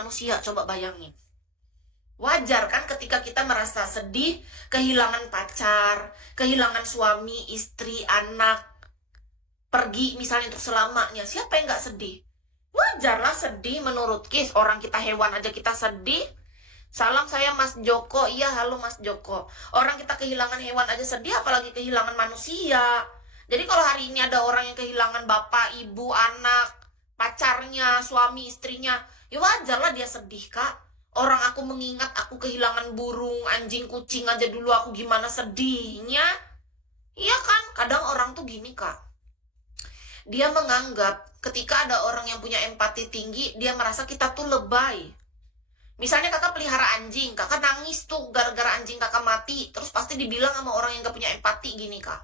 manusia, coba bayangin. Wajar kan ketika kita merasa sedih, kehilangan pacar, kehilangan suami, istri, anak, pergi misalnya untuk selamanya. Siapa yang nggak sedih? Wajarlah sedih menurut Kis. Orang kita hewan aja kita sedih. Salam saya Mas Joko. Iya, halo Mas Joko. Orang kita kehilangan hewan aja sedih, apalagi kehilangan manusia. Jadi kalau hari ini ada orang yang kehilangan bapak, ibu, anak, pacarnya, suami, istrinya, ya wajarlah dia sedih, Kak. Orang aku mengingat aku kehilangan burung, anjing, kucing aja dulu aku gimana sedihnya. Iya kan? Kadang orang tuh gini, Kak. Dia menganggap ketika ada orang yang punya empati tinggi, dia merasa kita tuh lebay. Misalnya kakak pelihara anjing, kakak nangis tuh gara-gara anjing kakak mati, terus pasti dibilang sama orang yang gak punya empati gini, Kak.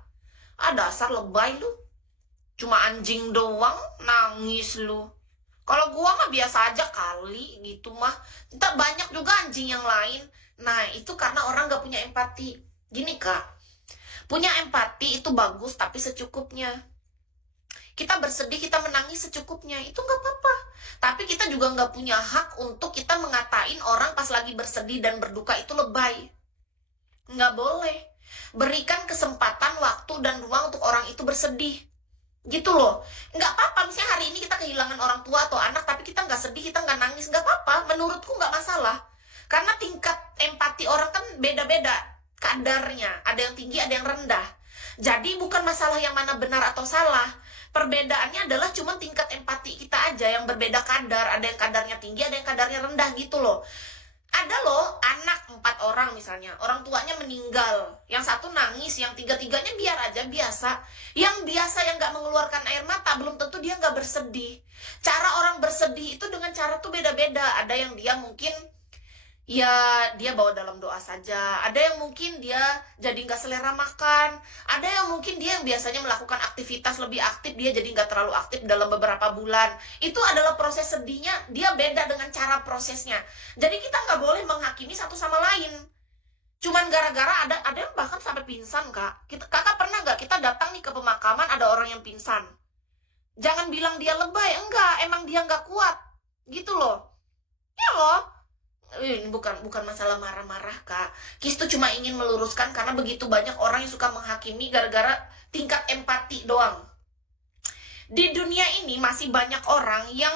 Ah, dasar lebay lu. Cuma anjing doang, nangis lu. Kalau gua mah biasa aja kali gitu mah. Entah banyak juga anjing yang lain. Nah, itu karena orang gak punya empati. Gini, Kak. Punya empati itu bagus, tapi secukupnya. Kita bersedih, kita menangis secukupnya, itu nggak apa-apa. Tapi kita juga nggak punya hak untuk kita mengatain orang pas lagi bersedih dan berduka itu lebay. Nggak boleh. Berikan kesempatan, waktu, dan ruang untuk orang itu bersedih. Gitu loh. Nggak apa-apa, misalnya hari ini kita kehilangan orang tua atau anak, tapi kita nggak sedih, kita nggak nangis, nggak apa-apa. Menurutku nggak masalah. Karena tingkat empati orang kan beda-beda kadarnya. Ada yang tinggi, ada yang rendah. Jadi bukan masalah yang mana benar atau salah. Perbedaannya adalah cuma tingkat empati kita aja yang berbeda kadar. Ada yang kadarnya tinggi, ada yang kadarnya rendah gitu loh. Ada loh anak 4 orang misalnya, orang tuanya meninggal, yang satu nangis, yang tiga-tiganya biar aja biasa. Yang biasa yang gak mengeluarkan air mata belum tentu dia gak bersedih. Cara orang bersedih itu dengan cara tuh beda-beda. Ada yang dia mungkin ya dia bawa dalam doa saja. Ada yang mungkin dia jadi nggak selera makan. Ada yang mungkin dia yang biasanya melakukan aktivitas lebih aktif, dia jadi nggak terlalu aktif dalam beberapa bulan. Itu adalah proses sedihnya, dia beda dengan cara prosesnya. Jadi kita nggak boleh menghakimi satu sama lain. Cuman gara-gara ada yang bahkan sampai pingsan, Kak. Kakak pernah nggak kita datang nih ke pemakaman ada orang yang pingsan? Jangan bilang dia lebay, enggak, emang dia nggak kuat. Gitu loh. Ya loh. Ini bukan masalah marah-marah, Kak. Kis tuh cuma ingin meluruskan karena begitu banyak orang yang suka menghakimi gara-gara tingkat empati doang. Di dunia ini masih banyak orang yang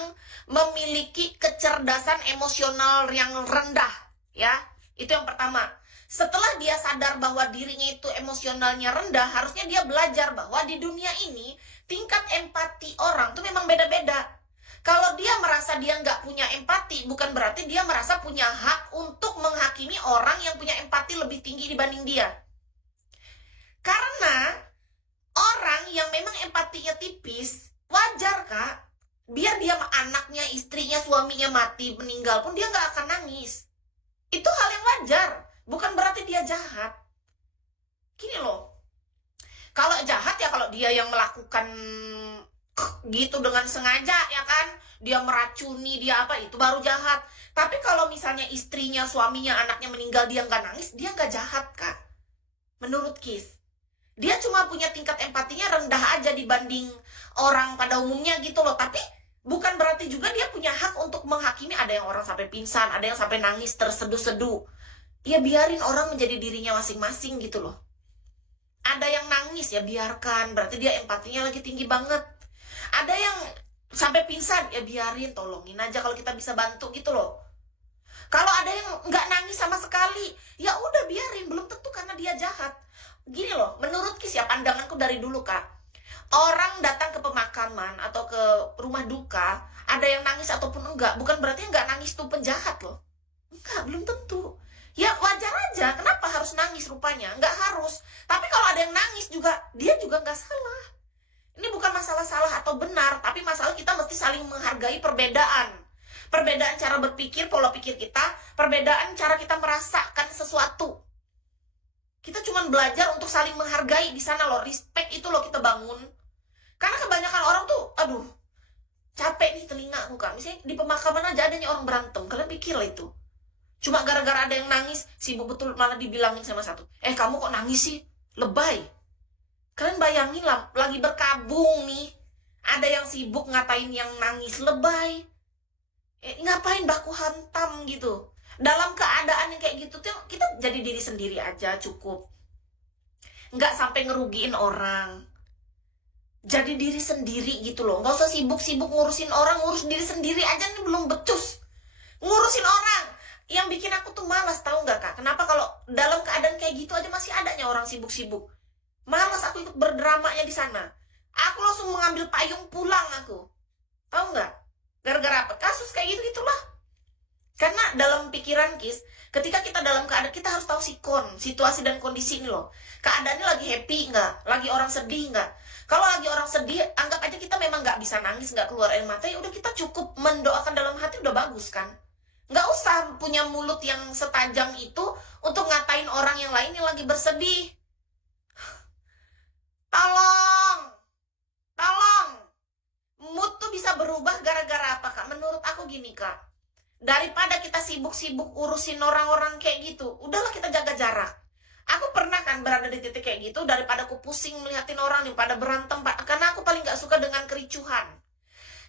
memiliki kecerdasan emosional yang rendah, ya. Itu yang pertama. Setelah dia sadar bahwa dirinya itu emosionalnya rendah, harusnya dia belajar bahwa di dunia ini tingkat empati orang tuh memang beda-beda. Kalau dia merasa dia nggak punya empati, bukan berarti dia merasa punya hak untuk menghakimi orang yang punya empati lebih tinggi dibanding dia. Karena orang yang memang empatinya tipis, wajar, Kak. Biar dia anaknya, istrinya, suaminya mati, meninggal pun dia nggak akan nangis. Itu hal yang wajar, bukan berarti dia jahat. Gini loh, kalau jahat ya kalau dia yang melakukan gitu dengan sengaja ya kan, dia meracuni, dia apa, itu baru jahat. Tapi kalau misalnya istrinya, suaminya, anaknya meninggal dia nggak nangis, dia nggak jahat, Kak. Menurut Kis, dia cuma punya tingkat empatinya rendah aja dibanding orang pada umumnya gitu loh. Tapi bukan berarti juga dia punya hak untuk menghakimi. Ada yang orang sampai pingsan, ada yang sampai nangis terseduh-seduh. Ya biarin orang menjadi dirinya masing-masing gitu loh. Ada yang nangis ya biarkan, berarti dia empatinya lagi tinggi banget. Ada yang sampai pingsan, ya biarin, tolongin aja kalau kita bisa bantu gitu loh. Kalau ada yang nggak nangis sama sekali, ya udah biarin, belum tentu karena dia jahat. Gini loh, menurut Kis ya, pandanganku dari dulu, Kak. Orang datang ke pemakaman atau ke rumah duka, ada yang nangis ataupun enggak, bukan berarti yang nggak nangis itu penjahat loh. Enggak, belum tentu. Ya wajar aja, kenapa harus nangis rupanya? Nggak harus. Tapi kalau ada yang nangis juga, dia juga nggak salah. Ini bukan masalah salah atau benar, tapi masalah kita mesti saling menghargai perbedaan. Perbedaan cara berpikir, pola pikir kita, perbedaan cara kita merasakan sesuatu. Kita cuma belajar untuk saling menghargai di sana loh, respect itu loh kita bangun. Karena kebanyakan orang tuh, aduh, capek nih telinga aku, Kak. Misalnya di pemakaman aja adanya orang berantem, kalian pikir lah itu. Cuma gara-gara ada yang nangis, sibuk betul malah dibilangin sama satu, kamu kok nangis sih? Lebay. Kalian bayangin lah, lagi berkabung nih, ada yang sibuk ngatain yang nangis lebay. Ngapain baku hantam gitu? Dalam keadaan yang kayak gitu tuh kita jadi diri sendiri aja cukup. Nggak sampai ngerugiin orang. Jadi diri sendiri gitu loh. Nggak usah sibuk-sibuk ngurusin orang, ngurus diri sendiri aja nih belum becus. Ngurusin orang. Yang bikin aku tuh malas, tahu nggak Kak? Kenapa kalau dalam keadaan kayak gitu aja masih adanya orang sibuk-sibuk? Malas aku ikut berdramanya di sana. Aku langsung mengambil payung pulang aku. Tahu nggak? Gara-gara apa? Kasus kayak gitu gitulah. Karena dalam pikiran Kis, ketika kita dalam keadaan, kita harus tahu situasi dan kondisi ini loh. Keadaannya lagi happy nggak? Lagi orang sedih nggak? Kalau lagi orang sedih, anggap aja kita memang nggak bisa nangis, nggak keluar air mata, ya udah kita cukup mendoakan dalam hati udah bagus kan? Nggak usah punya mulut yang setajam itu untuk ngatain orang yang lain yang lagi bersedih. Tolong, tolong. Mood tuh bisa berubah gara-gara apa Kak? Menurut aku gini Kak, daripada kita sibuk-sibuk urusin orang-orang kayak gitu, udahlah kita jaga jarak. Aku pernah kan berada di titik kayak gitu, daripada aku pusing melihatin orang nih pada berantem, karena aku paling gak suka dengan kericuhan.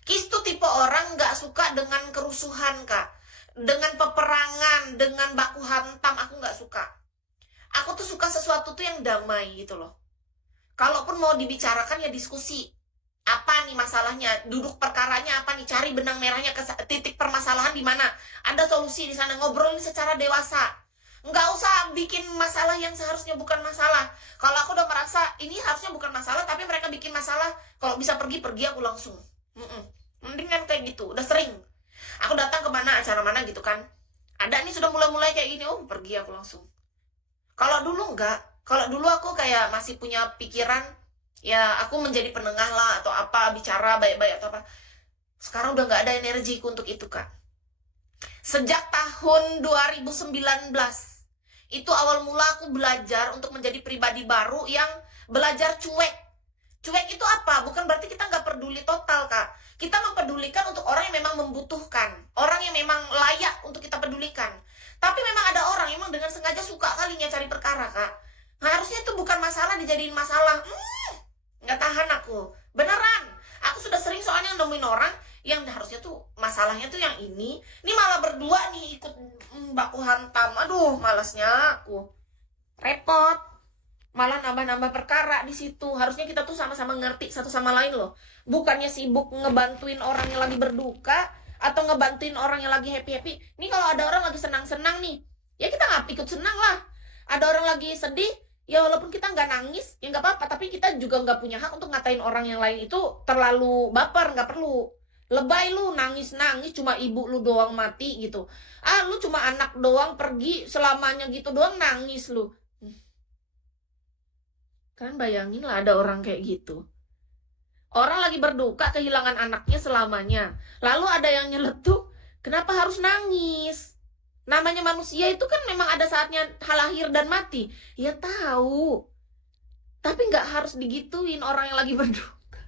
Kis tuh tipe orang gak suka dengan kerusuhan Kak, dengan peperangan, dengan baku hantam, aku gak suka. Aku tuh suka sesuatu tuh yang damai gitu loh. Kalaupun mau dibicarakan ya diskusi. Apa nih masalahnya? Duduk perkaranya apa nih? Cari benang merahnya ke titik permasalahan di mana. Ada solusi di sana. Ngobrolin secara dewasa. Nggak usah bikin masalah yang seharusnya bukan masalah. Kalau aku udah merasa ini harusnya bukan masalah, tapi mereka bikin masalah. Kalau bisa pergi aku langsung. Mendingan kayak gitu. Udah sering. Aku datang ke mana, acara mana gitu kan. Ada nih sudah mulai-mulai kayak gini. Oh, pergi aku langsung. Kalau dulu enggak. Kalau dulu aku kayak masih punya pikiran, ya aku menjadi penengah lah atau apa, bicara baik-baik atau apa. Sekarang udah nggak ada energiku untuk itu Kak. Sejak tahun 2019 itu awal mula aku belajar untuk menjadi pribadi baru yang belajar cuek. Cuek itu apa? Bukan berarti kita nggak peduli total Kak. Kita mempedulikan untuk orang yang memang membutuhkan, orang yang memang layak untuk kita pedulikan. Tapi memang ada orang yang memang dengan sengaja suka kalinya cari perkara Kak. Harusnya itu bukan masalah dijadiin masalah. Nggak tahan aku. Beneran. Aku sudah sering soalnya nemuin orang yang harusnya tuh masalahnya tuh yang ini malah berdua nih ikut baku hantam. Aduh, malasnya aku. Repot. Malah nambah-nambah perkara di situ. Harusnya kita tuh sama-sama ngerti satu sama lain loh. Bukannya sibuk ngebantuin orang yang lagi berduka atau ngebantuin orang yang lagi happy-happy. Nih kalau ada orang lagi senang-senang nih, ya kita nggak ikut senang lah. Ada orang lagi sedih, ya walaupun kita nggak nangis ya nggak apa-apa, tapi kita juga nggak punya hak untuk ngatain orang yang lain itu terlalu baper. Nggak perlu lebay lu, nangis cuma ibu lu doang mati gitu, lu cuma anak doang pergi selamanya gitu doang nangis lu. Kan bayangin lah ada orang kayak gitu, orang lagi berduka kehilangan anaknya selamanya, lalu ada yang nyeletuk, kenapa harus nangis? Namanya manusia itu kan memang ada saatnya lahir dan mati. Ya tahu. Tapi nggak harus digituin orang yang lagi berduka.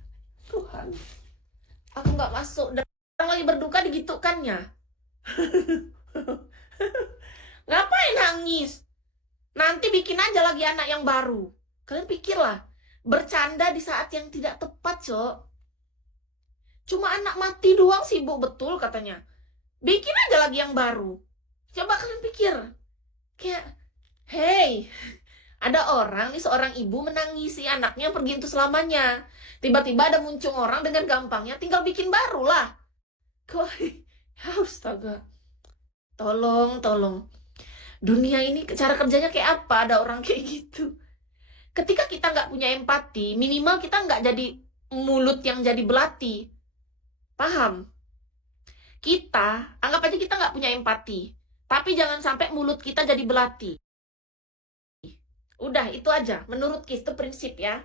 Tuhan. Aku nggak masuk. Dan orang lagi berduka digitukannya. Ngapain nangis? Nanti bikin aja lagi anak yang baru. Kalian pikirlah. Bercanda di saat yang tidak tepat, Cok. Cuma anak mati doang sibuk betul katanya. Bikin aja lagi yang baru. Coba kalian pikir, kayak, hey, ada orang nih, seorang ibu menangisi anaknya pergi untuk selamanya. Tiba-tiba ada muncul orang dengan gampangnya, tinggal bikin baru lah. Kok, astaga. Tolong. Dunia ini cara kerjanya kayak apa? Ada orang kayak gitu. Ketika kita nggak punya empati, minimal kita nggak jadi mulut yang jadi belati. Paham? Kita, anggap aja kita nggak punya empati. Tapi jangan sampai mulut kita jadi belati. Udah, itu aja. Menurut Kis, itu prinsip ya.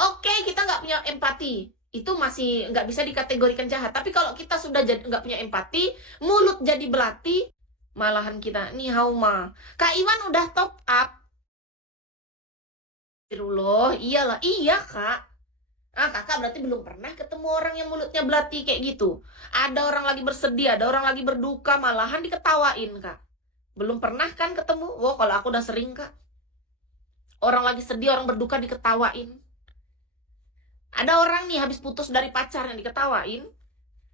Oke, kita nggak punya empati. Itu masih nggak bisa dikategorikan jahat. Tapi kalau kita sudah nggak punya empati, mulut jadi belati, malahan kita, nih hauma. Kak Iwan udah top up. Loh, iyalah. Iya, Kak. Kakak berarti belum pernah ketemu orang yang mulutnya belati kayak gitu. Ada orang lagi bersedih, ada orang lagi berduka, malahan diketawain, Kak. Belum pernah kan ketemu? Wah, kalau aku udah sering, Kak. Orang lagi sedih, orang berduka diketawain. Ada orang nih habis putus dari pacarnya diketawain.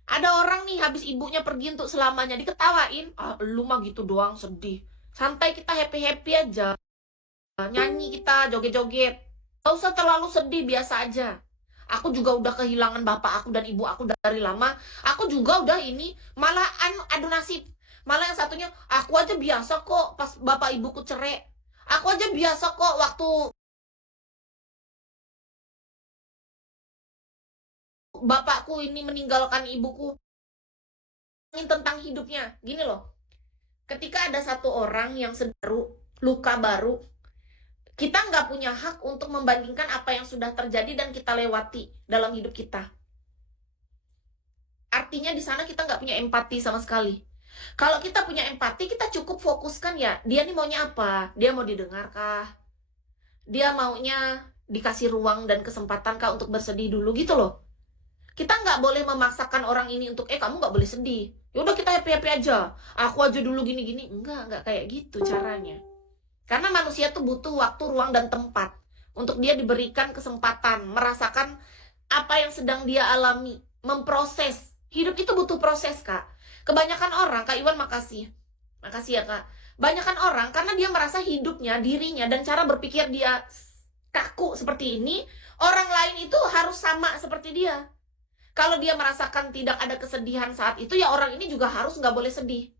Ada orang nih habis ibunya pergi untuk selamanya, diketawain. Ah, lu mah gitu doang, sedih. Santai, kita happy-happy aja. Nyanyi kita, joget-joget. Gak usah terlalu sedih, biasa aja. Aku juga udah kehilangan bapak aku dan ibu aku dari lama. Aku juga udah ini, malah adu nasib. Malah yang satunya, aku aja biasa kok pas bapak ibuku cerai. Aku aja biasa kok waktu bapakku ini meninggalkan ibuku. Ini tentang hidupnya. Gini loh, ketika ada satu orang yang sedang luka baru, kita nggak punya hak untuk membandingkan apa yang sudah terjadi dan kita lewati dalam hidup kita. Artinya di sana kita nggak punya empati sama sekali. Kalau kita punya empati, kita cukup fokuskan ya, dia nih maunya apa? Dia mau didengarkah? Dia maunya dikasih ruang dan kesempatan kah untuk bersedih dulu gitu loh. Kita nggak boleh memaksakan orang ini untuk, kamu nggak boleh sedih. Ya udah kita happy-happy aja. Aku aja dulu gini-gini. Enggak kayak gitu caranya. Karena manusia tuh butuh waktu, ruang, dan tempat untuk dia diberikan kesempatan merasakan apa yang sedang dia alami, memproses. Hidup itu butuh proses, Kak. Kebanyakan orang, Kak Iwan makasih. Makasih ya, Kak. Banyakan orang karena dia merasa hidupnya, dirinya, dan cara berpikir dia kaku seperti ini, orang lain itu harus sama seperti dia. Kalau dia merasakan tidak ada kesedihan saat itu, ya orang ini juga harus nggak boleh sedih.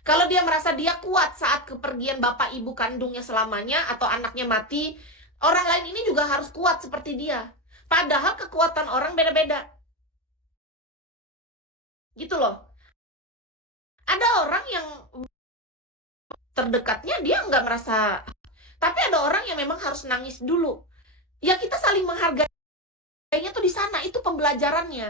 Kalau dia merasa dia kuat saat kepergian bapak ibu kandungnya selamanya atau anaknya mati, orang lain ini juga harus kuat seperti dia. Padahal kekuatan orang beda-beda. Gitu loh. Ada orang yang terdekatnya dia nggak merasa, tapi ada orang yang memang harus nangis dulu. Ya kita saling menghargainya tuh di sana, itu pembelajarannya.